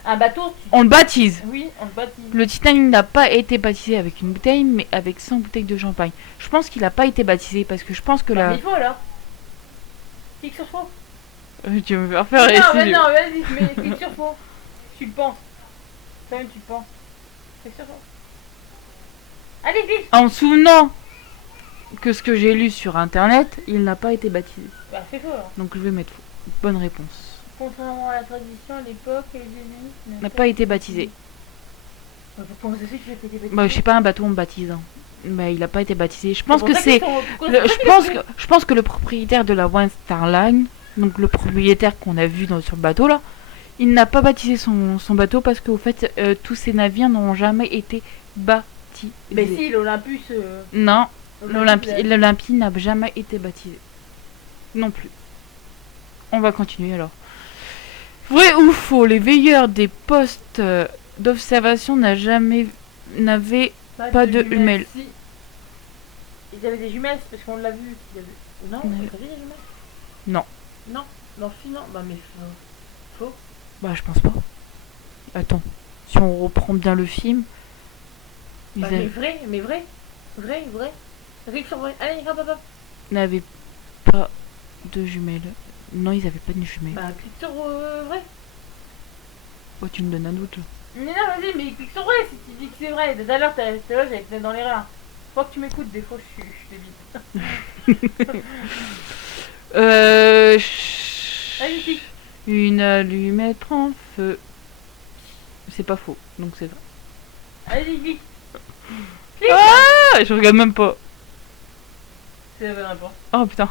Un bateau, on le baptise. Oui, on le baptise. Le Titanic n'a pas été baptisé avec une bouteille, mais avec 100 bouteilles de champagne. Je pense qu'il n'a pas été baptisé parce que je pense que Mais il faut alors. Clique sur faux. Tu veux me faire faire non, vas-y, mais clique sur faux. Tu le penses. Toi-même, tu le penses. Clique sur faux. Allez, clique. En me souvenant que ce que j'ai lu sur internet, il n'a pas été baptisé. Bah, c'est faux alors. Donc je vais mettre faux. Bonne réponse. Contrairement à la tradition, à l'époque, les ennemis N'a pas été baptisé. Comment ça se fait que tu as été baptisé? Bah, je sais pas, un bateau on le baptise. Hein. Mais il n'a pas été baptisé. Je pense que c'est. Je pense que le propriétaire de la One Star Line, donc le propriétaire qu'on a vu sur le bateau là, il n'a pas baptisé son bateau parce qu'au fait, tous ces navires n'ont jamais été baptisés. Mais si, l'Olympus. Non, l'Olympie n'a jamais été baptisé. Non plus. On va continuer alors. Vrai ou faux, les veilleurs des postes d'observation n'avaient pas de jumelles. Si. Ils avaient des jumelles parce qu'on l'a vu. Non, ils avaient des jumelles. Non. Non, dans le film, non. Bah, mais faux. Bah, je pense pas. Attends, si on reprend bien le film. Bah, mais vrai. Clique sur vrai. Allez, hop. N'avaient pas de jumelles. Non, ils avaient pas de jumelles. Bah, clique sur vrai. Oh, tu me donnes un doute. Mais non, vas-y, mais clique sur vrai si tu dis que c'est vrai. Tout à l'heure, t'es là, j'avais été dans l'erreur. Faut que tu m'écoutes, des fois, je suis débile. Allez, clique. Une allumette prend feu. C'est pas faux, donc c'est vrai. Allez, clique. Ah, je regarde même pas. C'est la bonne réponse. Oh putain.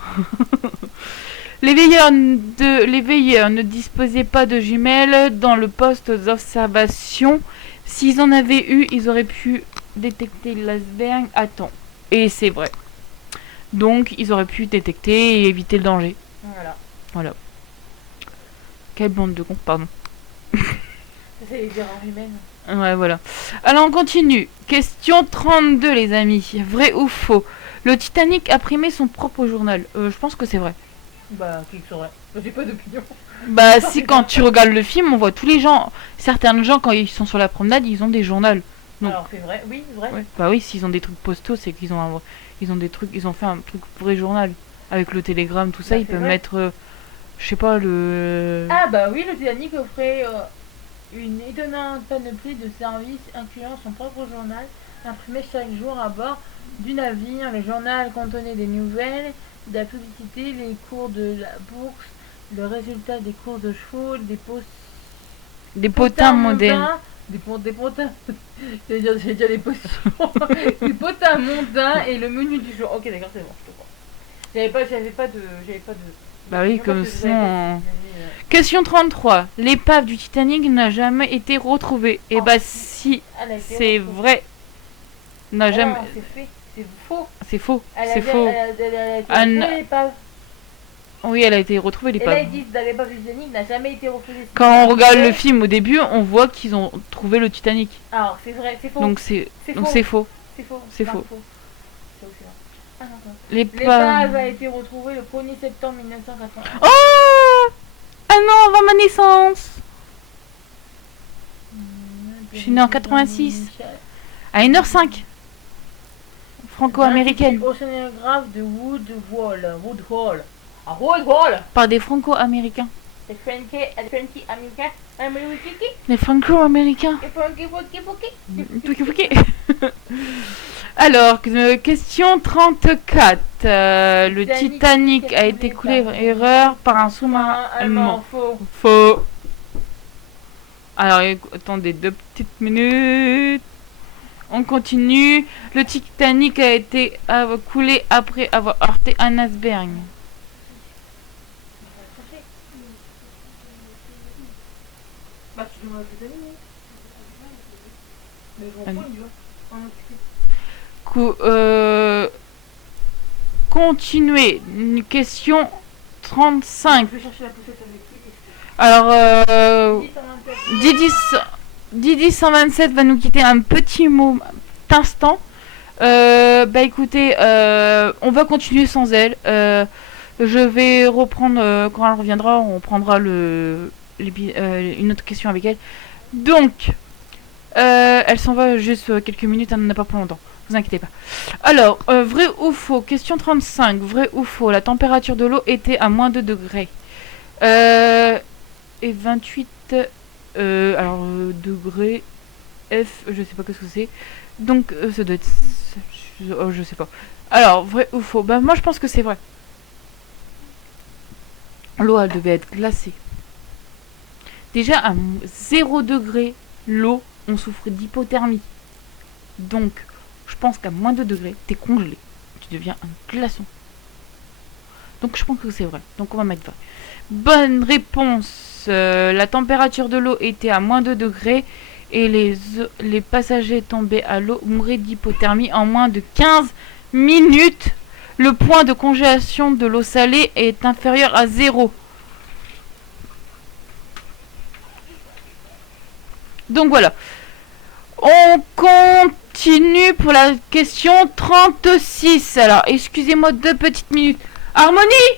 Les veilleurs ne disposaient pas de jumelles dans le poste d'observation. S'ils en avaient eu, ils auraient pu détecter l'iceberg à temps. Et c'est vrai. Donc, ils auraient pu détecter et éviter le danger. Voilà. Quelle bande de cons, pardon. C'est les erreurs humaines. Ouais, voilà. Alors, on continue. Question 32, les amis. Vrai ou faux? Le Titanic a imprimé son propre journal. Je pense que c'est vrai. Bah, clique sur vrai. J'ai pas d'opinion. Bah, si quand tu regardes le film, on voit tous les gens. Certains gens, quand ils sont sur la promenade, ils ont des journaux. Donc, alors, c'est vrai. Oui, vrai. Ouais. Bah oui, s'ils ont des trucs postaux, c'est qu'ils ont des trucs, ils ont fait un truc vrai journal. Avec le télégramme, tout ça, ils peuvent mettre, je sais pas, le... Ah bah oui, le Titanic offrait une étonnante panoplie de services, incluant son propre journal, imprimé chaque jour à bord du navire. Le journal contenait des nouvelles, de la publicité, les cours de la bourse, le résultat des courses de chevaux, des potins modernes. Des potins. J'allais dire des potions. Des potins mondains et le menu du jour. Ok, d'accord, c'est bon, je te crois. J'avais pas de. Bah oui, comme ça. Question 33. L'épave du Titanic n'a jamais été retrouvée. Et bah si, c'est vrai. N'a jamais. C'est faux. C'est faux. C'est faux. Oui, elle a été retrouvée, Et l'épave. là, ils disent dans l'épave du Titanic n'a jamais été refusée. Quand on regarde le film au début, on voit qu'ils ont trouvé le Titanic. Alors, c'est vrai, c'est faux. Donc c'est faux. C'est faux. C'est faux. Ah, L'épave a été retrouvée le 1er septembre 1980. Oh! Ah non, avant ma naissance. Je suis née en 86. À 1h05. Franco-américaine. Océanographe de Woodhall. Ah, Woodhall. Par des franco-américains. Les Franco-américains. Les franco-américains. Alors, question 34. Le Titanic a été coulé erreur par un sous-marin allemand. Faux. Alors, attendez 2 petites minutes. On continue. Le Titanic a été coulé après avoir heurté un iceberg. Bah, tu demandes à tes amis. Mais continuez. Question 35. Alors, Didi 127 va nous quitter un petit moment d'instant. Bah écoutez, on va continuer sans elle. Je vais reprendre quand elle reviendra. On prendra une autre question avec elle. Donc, elle s'en va juste quelques minutes. Elle n'en a pas pour longtemps. Vous inquiétez pas. Alors, vrai ou faux? Question 35. Vrai ou faux? La température de l'eau était à moins 2 degrés. Et 28 alors degrés F, je sais pas ce que c'est. Donc ça doit être je sais pas. Alors, vrai ou faux? Bah moi je pense que c'est vrai. L'eau elle devait être glacée. Déjà à 0 degré, l'eau, on souffre d'hypothermie. Donc, je pense qu'à moins 2 degrés, t'es congelé. Tu deviens un glaçon. Donc je pense que c'est vrai. Donc on va mettre vrai. Bonne réponse. La température de l'eau était à moins 2 degrés et les passagers tombés à l'eau mouraient d'hypothermie en moins de 15 minutes. Le point de congélation de l'eau salée est inférieur à 0. Donc voilà. On continue pour la question 36. Alors, excusez-moi 2 petites minutes. Harmonie!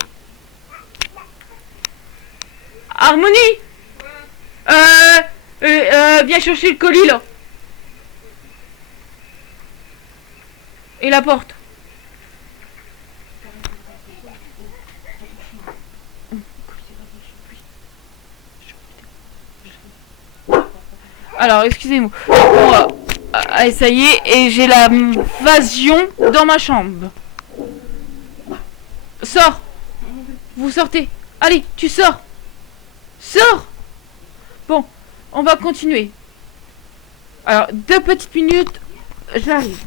Harmonie! Viens chercher le colis là. Et la porte. Alors, excusez-moi. Ça y est, et j'ai la vasion dans ma chambre. Sors! Vous sortez. Allez, tu sors! Sors! Bon, on va continuer. Alors, 2 petites minutes, j'arrive.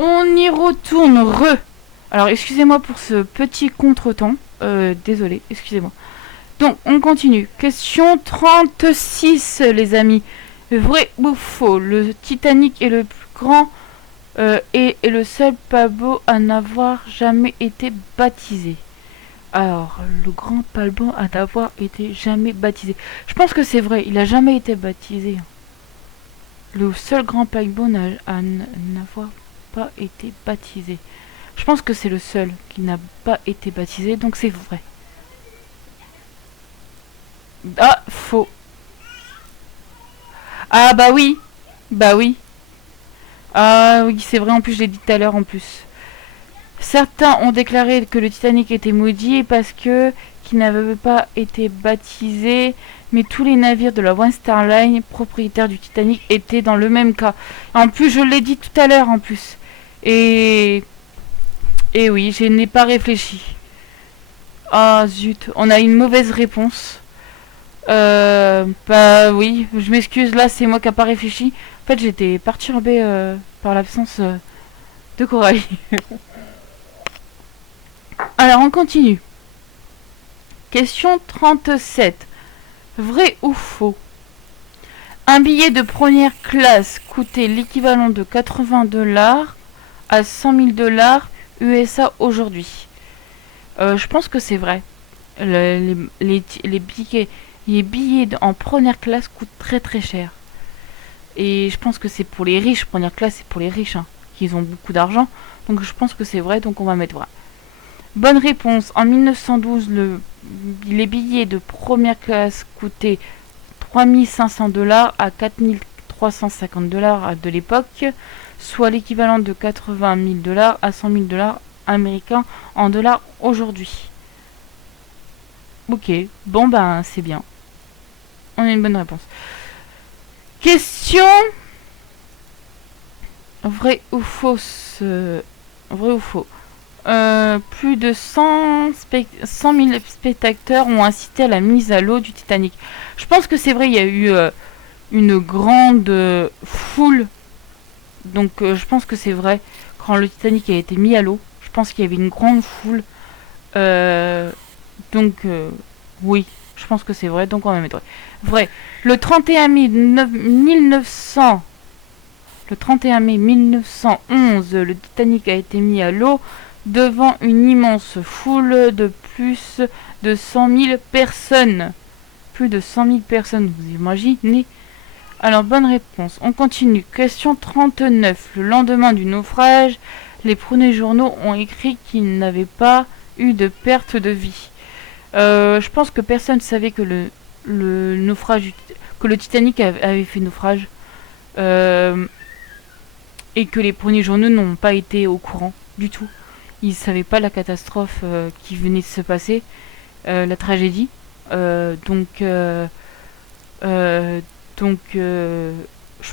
On y retourne, Alors, excusez-moi pour ce petit contretemps. Désolé, excusez-moi. Donc, on continue. Question 36, les amis. Vrai ou faux? Le Titanic est le plus grand et est le seul paquebot à n'avoir jamais été baptisé. Alors, le grand paquebot à n'avoir été jamais baptisé. Je pense que c'est vrai, il n'a jamais été baptisé. Le seul grand paquebot à n'avoir pas été baptisé. Je pense que c'est le seul qui n'a pas été baptisé, donc c'est vrai. Ah, faux. Ah bah oui. Bah oui. Ah oui, c'est vrai, en plus je l'ai dit tout à l'heure en plus. Certains ont déclaré que le Titanic était maudit parce que qu'il n'avait pas été baptisé, mais tous les navires de la One Star Line, propriétaires du Titanic, étaient dans le même cas. En plus, je l'ai dit tout à l'heure en plus. Et oui, je n'ai pas réfléchi. Ah zut, on a une mauvaise réponse. Bah oui, je m'excuse, là c'est moi qui n'ai pas réfléchi. En fait, j'étais perturbée par l'absence de Corail. Alors, on continue. Question 37. Vrai ou faux? Un billet de première classe coûtait l'équivalent de 80 $ à 100 000 $ USA aujourd'hui. Je pense que c'est vrai. Les billets en première classe coûtent très très cher. Et je pense que c'est pour les riches. Première classe, c'est pour les riches, hein, qui ont beaucoup d'argent. Donc je pense que c'est vrai, donc on va mettre vrai. Bonne réponse. En 1912, les billets de première classe coûtaient 3500 $ à 4350 $ de l'époque, soit l'équivalent de 80 000 $ à 100 000 $ américains en dollars aujourd'hui. Ok, bon ben c'est bien. On a une bonne réponse. Question vrai ou fausse? Vrai ou faux? Plus de 100 000 spectateurs ont assisté à la mise à l'eau du Titanic. Je pense que c'est vrai, il y a eu une grande foule. Donc je pense que c'est vrai. Quand le Titanic a été mis à l'eau, je pense qu'il y avait une grande foule. Donc oui, je pense que c'est vrai. Donc on va mettre vrai. Le 31 mai 1900... Le 31 mai 1911, le Titanic a été mis à l'eau devant une immense foule de plus de 100 000 personnes. Plus de 100 000 personnes, vous imaginez? Alors, bonne réponse. On continue. Question 39. Le lendemain du naufrage, les premiers journaux ont écrit qu'il n'avait pas eu de perte de vie. Je pense que personne ne savait que le naufrage, que le Titanic avait fait naufrage. Et que les premiers journaux n'ont pas été au courant du tout. Ils ne savaient pas la catastrophe qui venait de se passer, la tragédie. Donc, je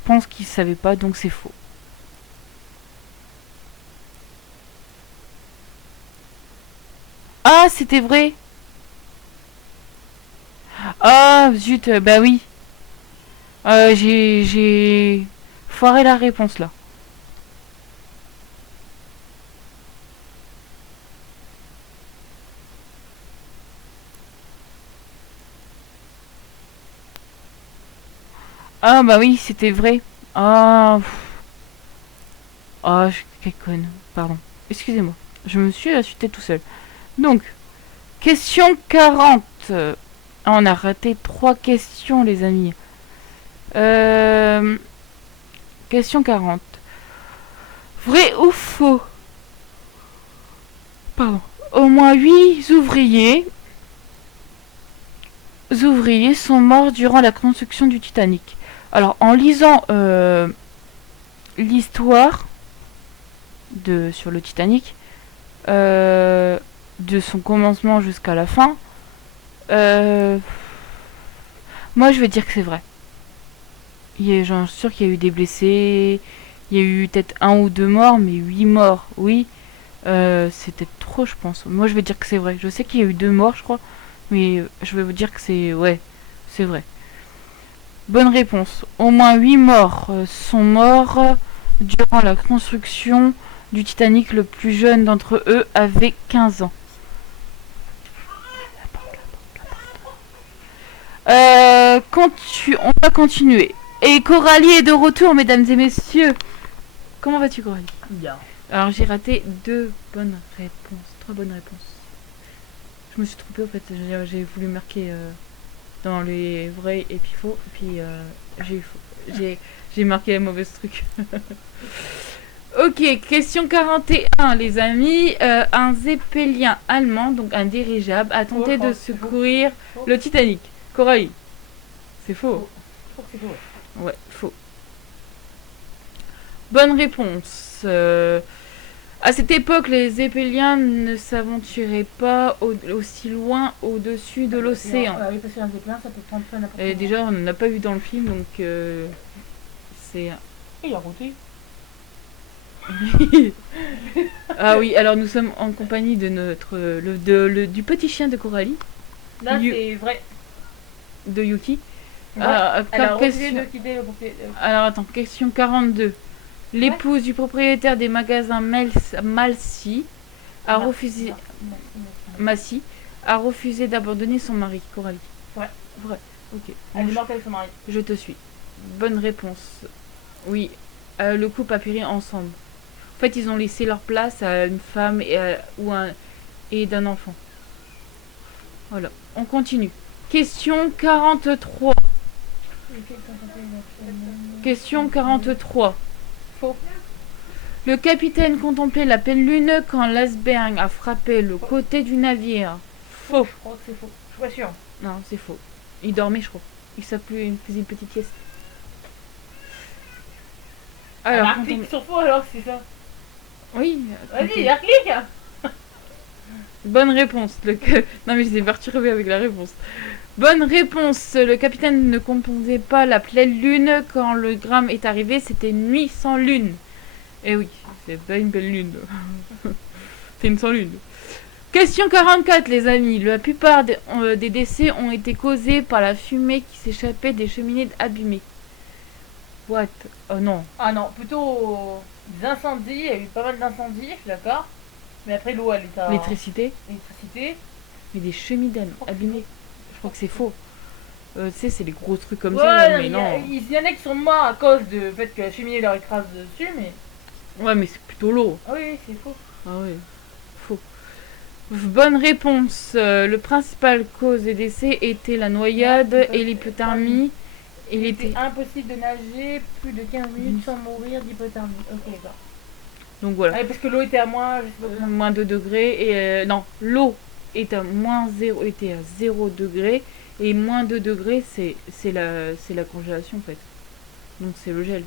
pense qu'ils ne savaient pas, donc c'est faux. Ah, c'était vrai. Ah, zut, bah oui. J'ai foiré la réponse là. Ah bah oui, c'était vrai. Ah, je suis quelle conne. Pardon. Excusez-moi. Je me suis insulté tout seul. Donc, question 40. On a raté 3 questions, les amis. Question 40. Vrai ou faux? Pardon. Au moins 8 ouvriers sont morts durant la construction du Titanic. Alors, en lisant l'histoire sur le Titanic, de son commencement jusqu'à la fin, moi je vais dire que c'est vrai. J'en suis sûr qu'il y a eu des blessés, il y a eu peut-être 1 ou 2 morts, mais 8 morts, oui, c'était trop, je pense. Moi je vais dire que c'est vrai. Je sais qu'il y a eu 2 morts, je crois, mais je vais vous dire que c'est vrai. Bonne réponse. Au moins 8 morts sont morts durant la construction du Titanic. Le plus jeune d'entre eux avait 15 ans. On va continuer. Et Coralie est de retour, mesdames et messieurs. Comment vas-tu, Coralie? Bien. Alors j'ai raté 3 bonnes réponses. Je me suis trompée en fait. J'ai voulu marquer dans les vrais et puis faux. Et puis j'ai marqué les mauvais trucs. Ok, question 41, les amis. Un zeppelin allemand, donc un dirigeable, a tenté de secourir le Titanic. Coralie. C'est faux. Ouais, faux. Bonne réponse. À cette époque, les zeppelins ne s'aventuraient pas aussi loin au-dessus de l'océan. Oui, parce qu'un zeppelin, ça peut prendre peu n'importe quoi. Déjà, on n'en a pas vu dans le film, donc c'est... Il a roté. Ah oui, alors nous sommes en compagnie de du petit chien de Coralie. Là, c'est vrai. De Yuki. Ouais. Alors attends, question 42. L'épouse du propriétaire des magasins Massy a refusé d'abandonner son mari, Coralie. Ouais. Vrai. Ok. Elle est morte avec son mari. Je te suis. Bonne réponse. Oui. Le couple a péri ensemble. En fait, ils ont laissé leur place à une femme et d'un enfant. Voilà. On continue. Question 43. Question 43. Faux. Le capitaine contemplait la pleine lune quand l'iceberg a frappé le côté du navire. Faux. Je crois que c'est faux. Je suis pas sûre. Non, c'est faux. Il dormait, je crois. Il s'appelait, il faisait une petite sieste. Alors, clique sur faux alors c'est ça. Oui. Vas-y, clique. Bonne réponse. Non mais j'étais perturbée avec la réponse. Bonne réponse. Le capitaine ne comprenait pas la pleine lune quand le gramme est arrivé. C'était une nuit sans lune. Eh oui, c'est pas une belle lune. C'est une sans lune. Question 44, les amis. La plupart des décès ont été causés par la fumée qui s'échappait des cheminées abîmées. What? Oh non. Ah non, plutôt des incendies. Il y a eu pas mal d'incendies, je suis d'accord. Mais après l'eau, elle est à... L'électricité. Mais des cheminées abîmées. Je crois que c'est faux. Tu sais, c'est des gros trucs comme ouais, ça. Mais non. Il y en a qui sont morts à cause du fait que la cheminée leur écrase dessus, mais... Ouais, mais c'est plutôt l'eau. Ah oui, c'est faux. Ah oui, faux. Bonne réponse. Le principal cause des décès était la noyade et l'hypothermie. Il était impossible de nager plus de 15 minutes sans mourir d'hypothermie. Ok, d'accord. Donc voilà. Ah, parce que l'eau était à moins... moins 2 degrés. Et non, l'eau était à était à 0 degré. Et moins 2 degrés, c'est la congélation en fait. Donc c'est le gel.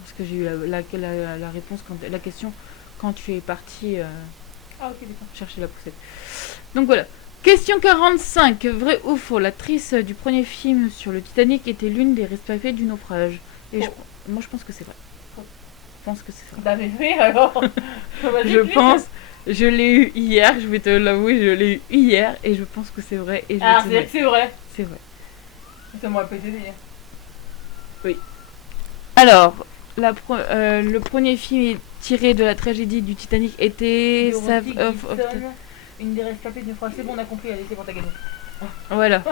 Parce que j'ai eu la réponse, la question quand tu es parti chercher la poussette. Donc voilà. Question 45. Vrai ou faux? L'actrice du premier film sur le Titanic était l'une des rescapées du naufrage. Et moi je pense que c'est vrai. Je pense que c'est vrai. T'as vu alors? Je l'ai eu hier, je vais te l'avouer, je l'ai eu hier et je pense que c'est vrai. Et c'est vrai. C'est vrai. Ça m'a pété. Oui. Alors, le premier film tiré de la tragédie du Titanic était une des rescapées du naufrage. C'est bon, on a compris, allez, c'est bon, t'as gagné. Voilà.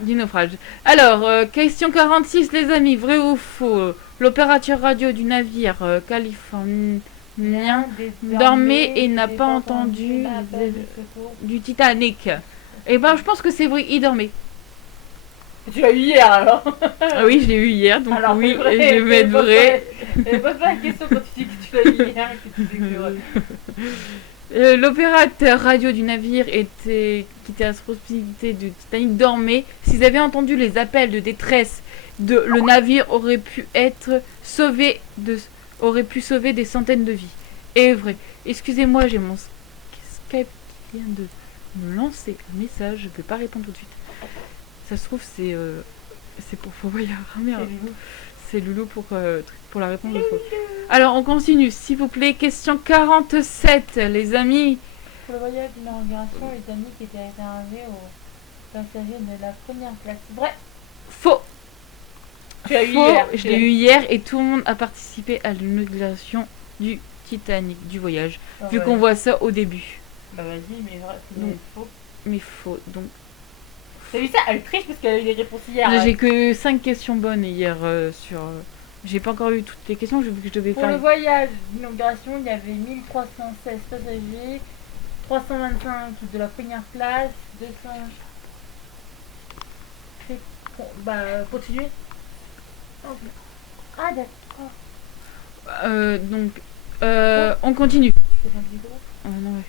Du naufrage. Alors, question 46, les amis, vrai ou faux? L'opérateur radio du navire californien dormait et n'a pas entendu du Titanic. Eh ben, je pense que c'est vrai, il dormait. Tu l'as eu hier alors? Ah oui, je l'ai eu hier, donc alors, oui, vrai, et je vais être vrai. Et pose pas la question quand tu dis que tu l'as eu hier et que tu dis que c'est vrai. L'opérateur radio du navire qui était à la responsabilité du Titanic dormait. S'ils avaient entendu les appels de détresse, le navire aurait pu sauver des centaines de vies. Et vrai. Excusez-moi, j'ai mon Skype qui vient de me lancer un message. Je ne peux pas répondre tout de suite. Ça se trouve, c'est pour Faux Boyard. Ah merde. C'est Loulou pour la réponse de faux. Alors, on continue, s'il vous plaît. Question 47, les amis. Pour le voyage d'inauguration, le Titanic était réservé aux passagers de la première classe. Vrai. Faux. Tu as eu hier. Je l'ai eu hier et tout le monde a participé à l'inauguration du Titanic, du voyage. Vu qu'on voit ça au début. Bah vas-y, mais vrai, donc, faux. Mais faux, donc... T'as vu ça? Elle triche parce qu'elle a eu les réponses hier. J'ai que 5 questions bonnes hier sur... J'ai pas encore eu toutes les questions, vu que je devais faire... Pour le voyage d'inauguration, il y avait 1316 passagers, 325 de la première classe, 200... Bah, continuez. Ah, d'accord. Donc, on continue. Non, ouais.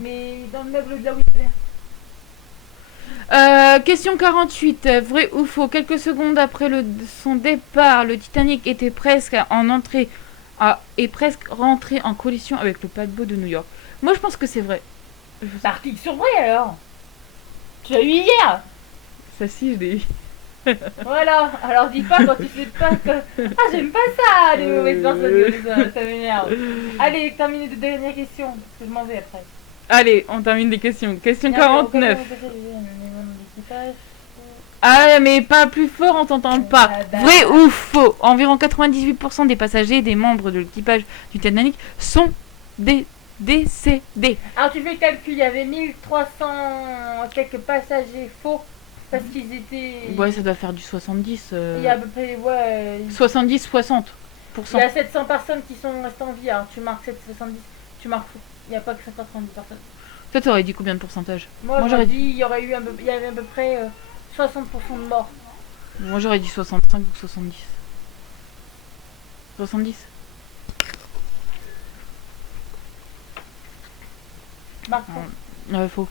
Mais dans le meuble de là où il y avait... Question 48, vrai ou faux? Quelques secondes après son départ, le Titanic était presque presque rentré en collision avec le paquebot de New York. Moi, je pense que c'est vrai. Bah, clique sur vrai alors. Tu l'as eu hier. Ça si, je l'ai eu. Voilà, alors dis pas quand tu sais pas que... Ah, j'aime pas ça, les mauvaises personnes, ça m'énerve. Allez, terminez de dernières questions, parce que je m'en vais après. Allez, on termine des questions. Question 49. Ah, mais pas plus fort, on t'entend pas. Vrai ou faux? Environ 98% des passagers et des membres de l'équipage du Titanic sont des décédés. Alors tu fais le calcul, il y avait 1300 quelques passagers faux parce qu'ils étaient... Ouais, ça doit faire du 70. Il y a à peu près, 70-60%. Il y a 700 personnes qui sont restées en vie, alors tu marques 770, tu marques faux. Il n'y a pas que 770 personnes. Toi, t'aurais dit combien de pourcentage? Moi j'aurais dit, il y avait à peu près 60% de morts. Moi j'aurais dit 65 ou 70. 70. Marque faux. Faux.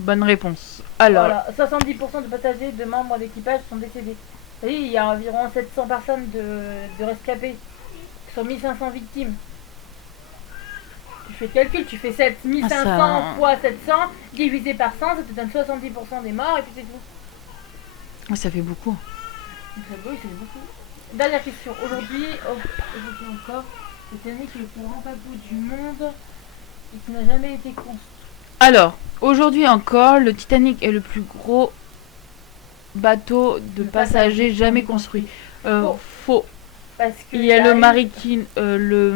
Bonne réponse. Alors, voilà, 70% de passagers, de membres d'équipage sont décédés. Vous voyez, il y a environ 700 personnes de rescapés sur 1500 victimes. Tu fais le calcul, tu fais 7500 fois 700 divisé par 100, ça te donne 70% des morts et puis c'est tout. Ça fait beaucoup. Oui, ça fait beaucoup. Dernière question. Aujourd'hui encore, le Titanic est le plus grand bateau du monde et qui n'a jamais été construit. Alors, aujourd'hui encore, le Titanic est le plus gros bateau de passagers jamais construit. Faux. Parce que il y a le Mary King 2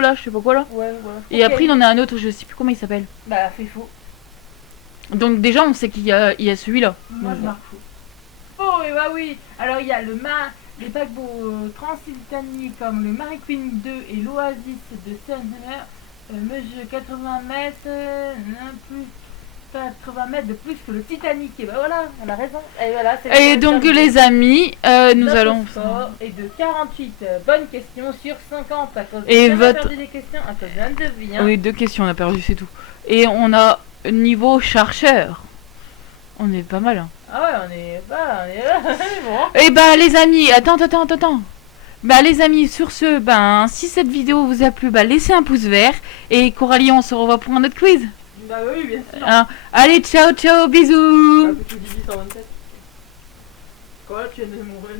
là, je sais pas quoi là. Ouais. Et après il en a un autre, je sais plus comment il s'appelle. Bah c'est faux. Donc déjà on sait qu'il y a celui-là. Moi je marque faux. Oh et bah oui. Alors il y a les paquebots transiltaniques comme le Mary Queen 2 et l'Oasis de Sentinel mesure 80 mètres, plus 80 mètres de plus que le Titanic. Et ben voilà, on a raison. Et voilà, et donc les amis, nous allons... score est de 48 bonnes questions sur 50 à cause et de votre... perdu des questions, à cause d'un devis. Hein. Oui, 2 questions on a perdu, c'est tout. Et on a niveau chercheur. On est pas mal. Hein. Ah ouais, on est bon. Et bah les amis, attends. Bah les amis, sur ce, si cette vidéo vous a plu, laissez un pouce vert. Et Coralie, on se revoit pour un autre quiz. Bah oui, bien sûr. Allez, ciao, bisous. Quoi, tu viens de mourir.